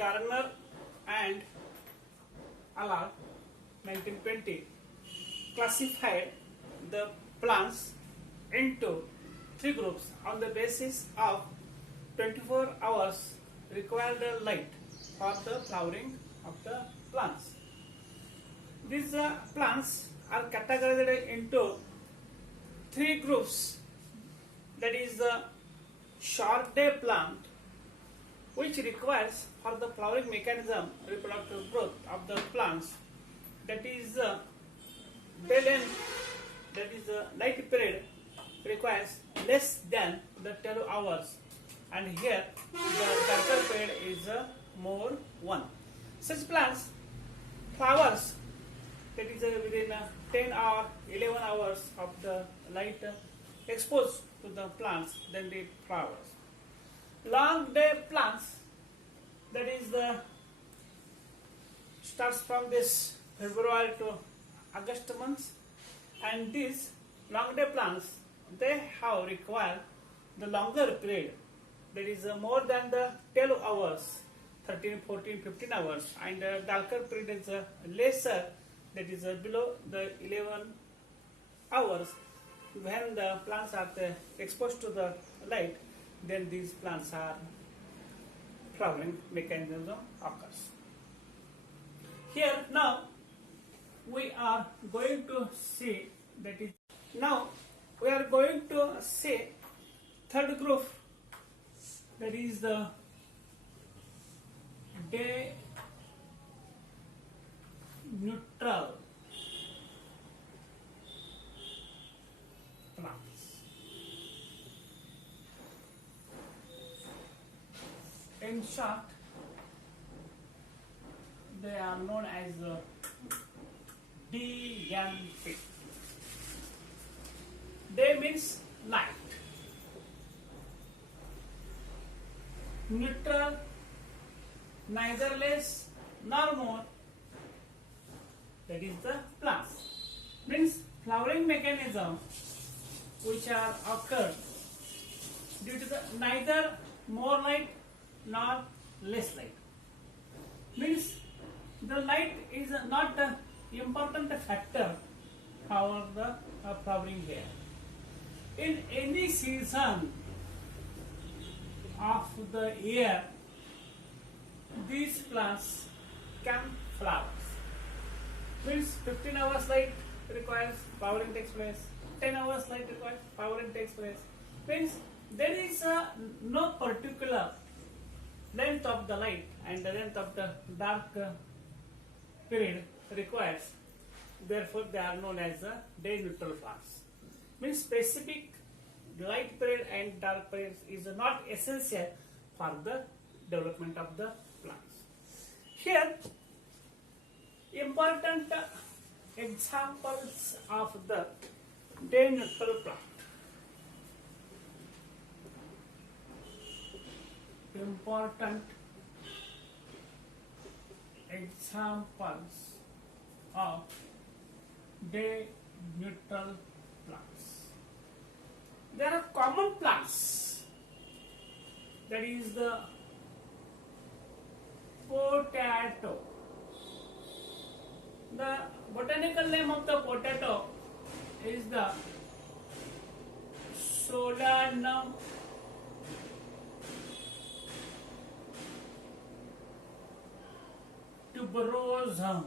Garner and Allard 1920 classified the plants into three groups on the basis of 24 hours required light for the flowering of the plants. These plants are categorized into three groups, that is the short day plant, which requires for the flowering mechanism reproductive growth of the plants, that is the day length, that is the night period requires less than the 12 hours, and here the darker period is more 1. Such plants flowers, that is within 10 or 11 hours of the light exposed to the plants, then they flowers. Long day plants, that is the starts from this February to August months, and these long day plants, they have required the longer period, that is more than the 12 hours, 13, 14, 15 hours, and the darker period is lesser, that is below the 11 hours. When the plants are exposed to the light, then these plants are flowering mechanism occurs. Here now we are going to see, that is now we are going to see third group, that is the day neutral plants. In short, they are known as DNP. Day means night. Neutral, neither less nor more, that is the plants. Means flowering mechanism which are occurred due to the neither more light nor less light. Means the light is not the important factor for the flowering here. In any season of the year, these plants can flower. Means 15 hours light requires flowering takes place, 10 hours light requires flowering takes place. Means there is no particular length of the light and the length of the dark period requires. Therefore, they are known as the day neutral plants. Means specific light period and dark period is not essential for the development of the plants. Here, important examples of the day neutral plant. Important examples of day neutral plants. There are common plants, that is the potato. The botanical name of the potato is the Solanum tuberosum.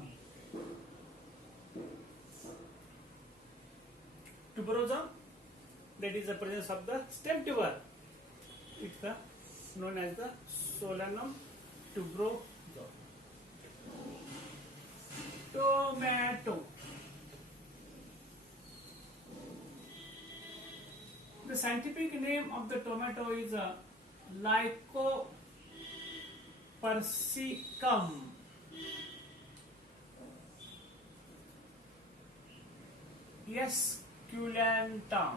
Tuberosum, that is the presence of the stem tuber. It's known as the Solanum tuberosum. Tomato. The scientific name of the tomato is Lycopersicum. Esculentum.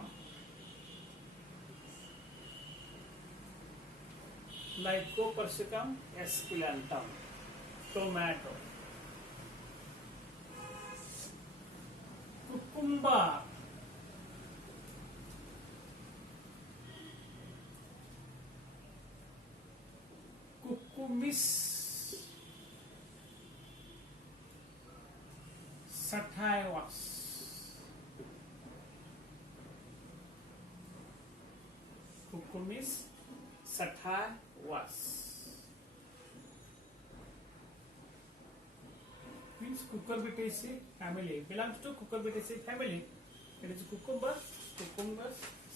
Lycopersicum esculentum. Tomato. Cucumber. Cucumis. sativus. Cucumis sativus means Cucurbitaceae family, belongs to Cucurbitaceae family. It is Cucumbers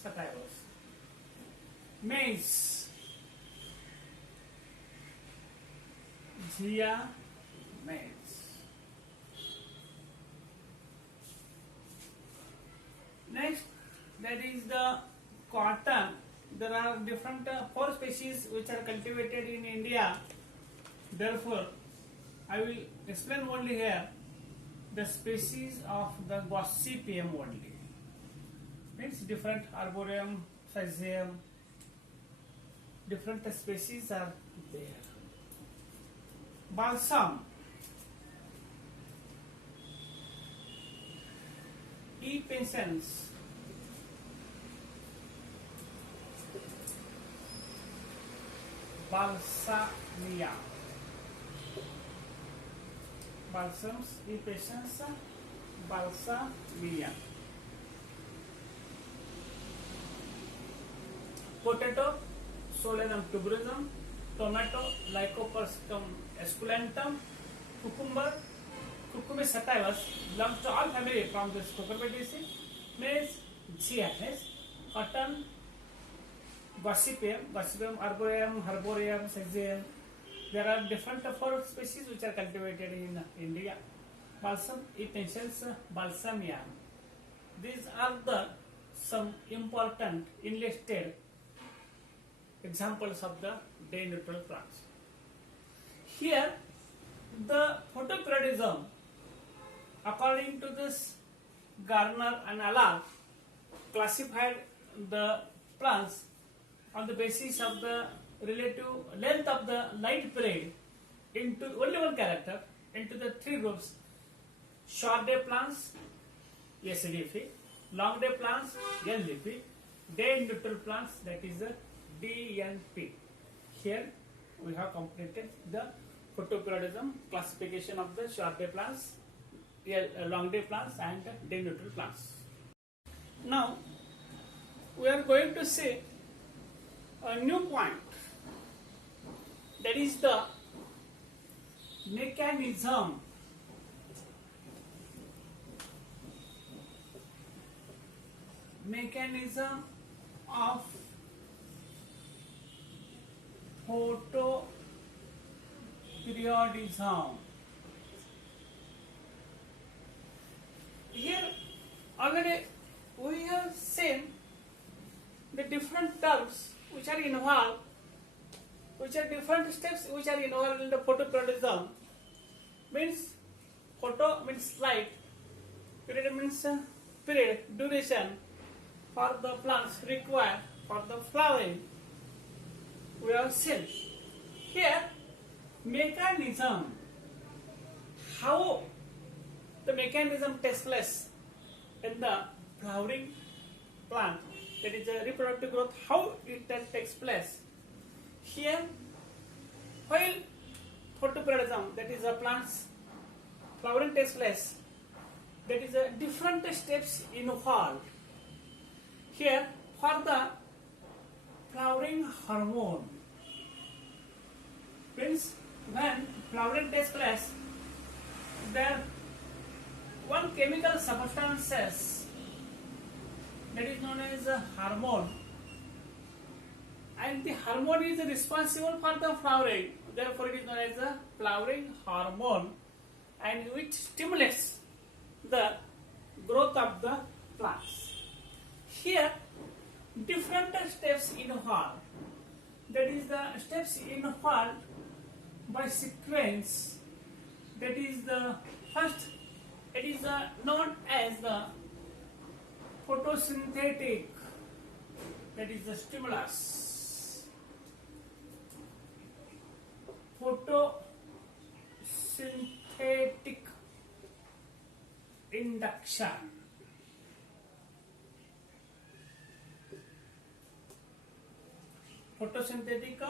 sativus. Maize, Zea maize. Next, that is the cotton. There are different 4 species which are cultivated in India. Therefore, I will explain only here the species of the Gossypium only. Means different arboreum, syzygium, different species are there. Balsam, E. pensens, Balsamia, balsams, E. pensens, Balsamia. Potato, Solanum tuberosum. Tomato, Lycopodium esculentum. Cucumber, Cucumis sativus, belongs to all family from this Cucurbitaceae. Maize, Zea maize. Cotton, Gossypium, arboreum, herbaceae, syzygium. There are different 4 species which are cultivated in India. Balsam, E. pensens, Balsamia. These are the some important enlisted examples of the day neutral plants. Here, the photoperiodism, according to this Garner and Allard, classified the plants on the basis of the relative length of the light period into only one character into the 3 groups: short day plants, SDF, long day plants, LDP, day neutral plants, that is the DNP. Here we have completed the photoperiodism classification of the short day plants, long day plants and day neutral plants. Now we are going to see a new point, that is the mechanism of photoperiodism. Here already we have seen the different terms which are involved, which are different steps which are involved in the photoperiodism. Means photo means light, period means period, duration for the plants required for the flowering. We have seen here mechanism, how the mechanism takes place in the flowering plant, that is the reproductive growth, how it takes place. Here, while photoperiodism, that is the plant's flowering takes place, that is a different steps involved. Here, for the flowering hormone, means when flowering takes place, there one chemical substances that is known as a hormone, and the hormone is responsible for the flowering, therefore it is known as a flowering hormone, and which stimulates the growth of the plants. Here different steps involved, that is the steps involved by sequence, that is the first, it is known as the photosynthetic, that is the stimulus, photosynthetic induction. Photosynthetic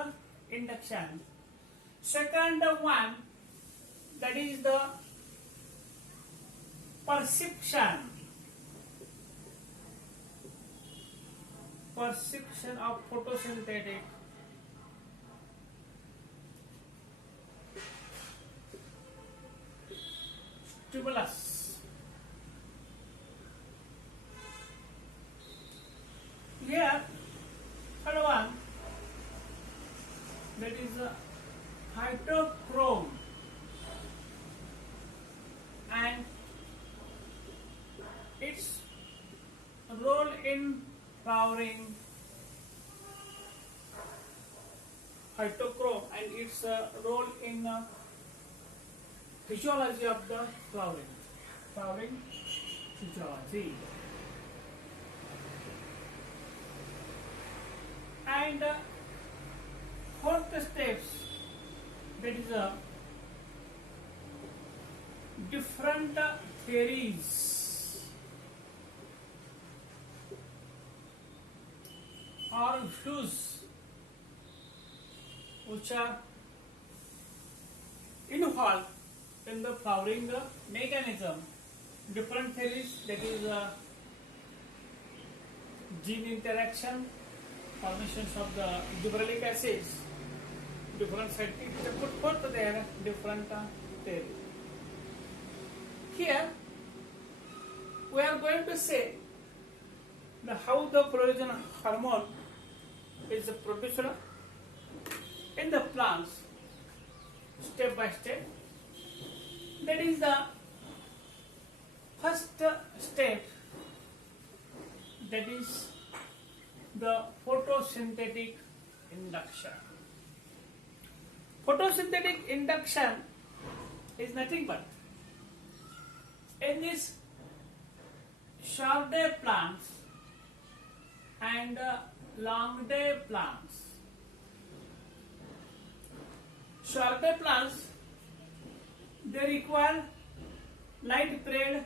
induction. Second one, that is the perception of photosynthetic stimulus. Here, third one, that is hydrochrome and its role in flowering. Phytochrome and its role in physiology of the flowering physiology. And fourth steps, that is different theories or views which are involved in the flowering mechanism. Different theories, that is gene interaction, formations of the gibberellic acids. Different scientists put forth their different theories. Here we are going to say how the progesterone hormone is produced in the plants step by step. That is the first step, that is the photosynthetic induction. Photosynthetic induction is nothing but in these short day plants and long day plants. Short day plants, they require light period,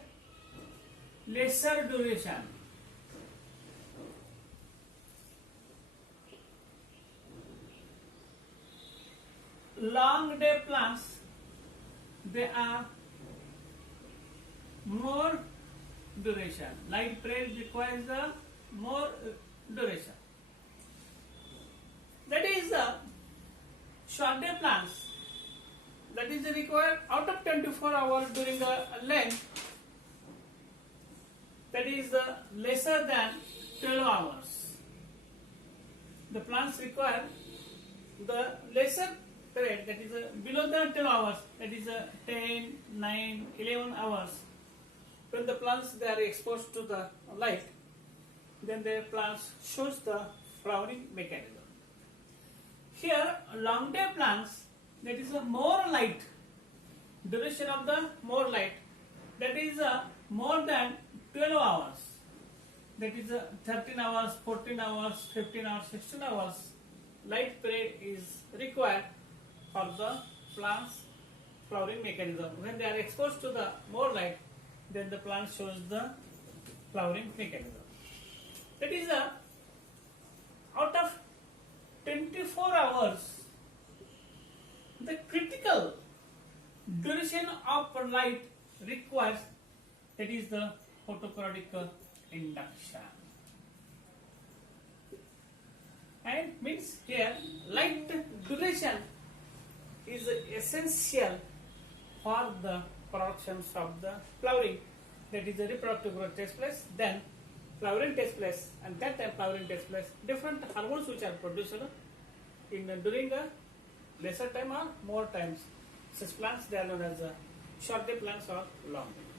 lesser duration. Long day plants, they are more duration. Light period requires the more duration. That is the short day plants, that is required out of 24 hours during the length, that is lesser than 12 hours. The plants require the lesser period, that is below the 12 hours, that is 10, 9, 11 hours. When the plants they are exposed to the light, then the plants shows the flowering mechanism. Here, long day plants, that is a more light, duration of the more light, that is more than 12 hours, that is 13 hours, 14 hours, 15 hours, 16 hours. Light period is required for the plants flowering mechanism. When they are exposed to the more light, then the plant shows the flowering mechanism. That is out of 24 hours, the critical duration of light requires, that is the photoperiodic induction. And means here light duration is essential for the productions of the flowering. That is the reproductive growth takes place, then flowering takes place, and that time flowering takes place. Different hormones which are produced in during a lesser time or more times. Such plants they are known as short day plants or long day.